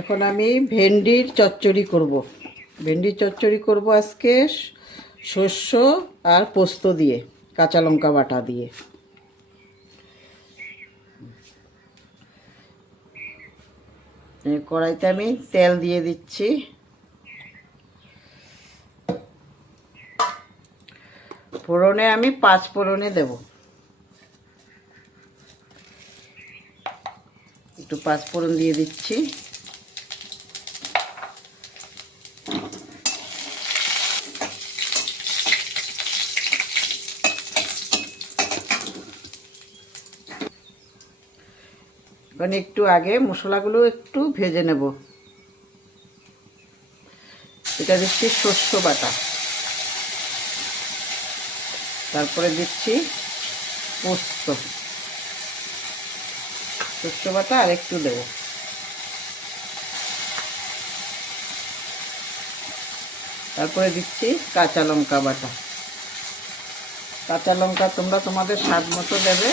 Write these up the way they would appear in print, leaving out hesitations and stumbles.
এখন আমি ভেন্ডির চচ্চড়ি করব। ভেন্ডির চচ্চড়ি করব আজকে শস্য আর পোস্ত দিয়ে, কাঁচা লঙ্কা বাটা দিয়ে। কড়াইতে আমি তেল দিয়ে দিচ্ছি। ফোড়নে আমি 5 ফোড়নে দেব। একটু 5 ফোড়ন দিয়ে দিচ্ছি। এখন একটু আগে মশলাগুলো একটু ভেজে নেব। এটা দিচ্ছি শস্য বাটা, তারপরে দিচ্ছি পোস্ত, শস্য বাটা আর একটু দেব। তারপরে দিচ্ছি কাঁচা লঙ্কা বাটা। কাঁচা লঙ্কা তোমরা তোমাদের স্বাদ মতো দেবে।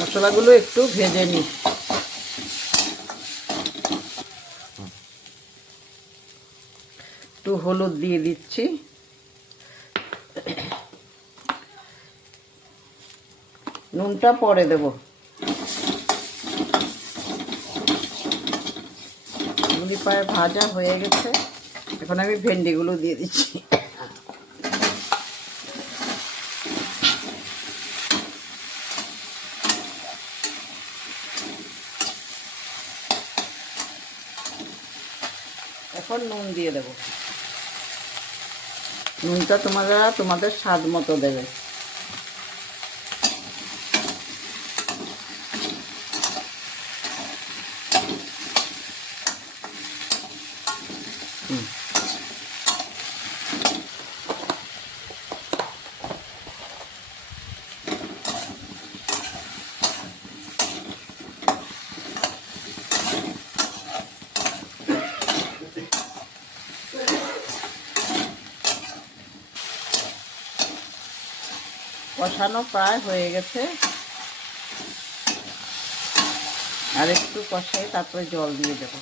মশলাগুলো একটু ভেজে নিই। একটু হলুদ দিয়ে দিচ্ছি। নুনটা পরে দেব। মুড়ি পায়ে ভাজা হয়ে গেছে, এখন আমি ভেন্ডিগুলো দিয়ে দিচ্ছি। এখন নুন দিয়ে দেব। নুনটা তোমরা তোমাদের স্বাদ মতো দেবে। কষানো প্রায় হয়ে গেছে, আর একটু কষাই তারপরে জল দিয়ে দেব।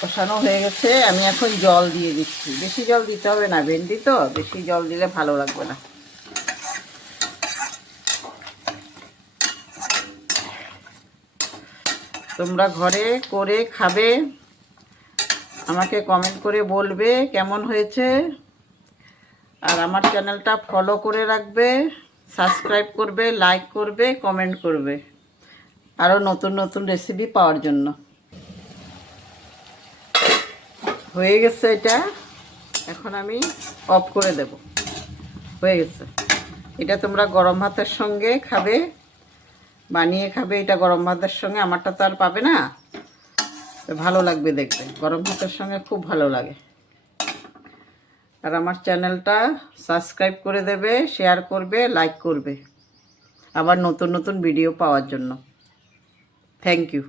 কষানো হয়ে গেছে, আমি এখন জল দিয়ে দিচ্ছি। বেশি জল দিতে হবে না, ভেন্ডি তো বেশি জল দিলে ভালো লাগবে না। তোমরা ঘরে করে খাবে, আমাকে কমেন্ট করে বলবে কেমন হয়েছে। আর আমার চ্যানেলটা ফলো করে রাখবে, সাবস্ক্রাইব করবে, লাইক করবে, কমেন্ট করবে আরও নতুন নতুন রেসিপি পাওয়ার জন্য। হয়ে গেছে এটা, এখন আমি অফ করে দেব। হয়ে গেছে। এটা তোমরা গরম ভাতের সঙ্গে খাবে, বানিয়ে খাবে এটা গরম ভাতের সঙ্গে। আমারটা তো আর পাবে না, ভালো লাগবে দেখবে, গরম ভাতের সঙ্গে খুব ভালো লাগে। আর আমার চ্যানেলটা সাবস্ক্রাইব করে দেবে, শেয়ার করবে, লাইক করবে আবার নতুন নতুন ভিডিও পাওয়ার জন্য। Thank you.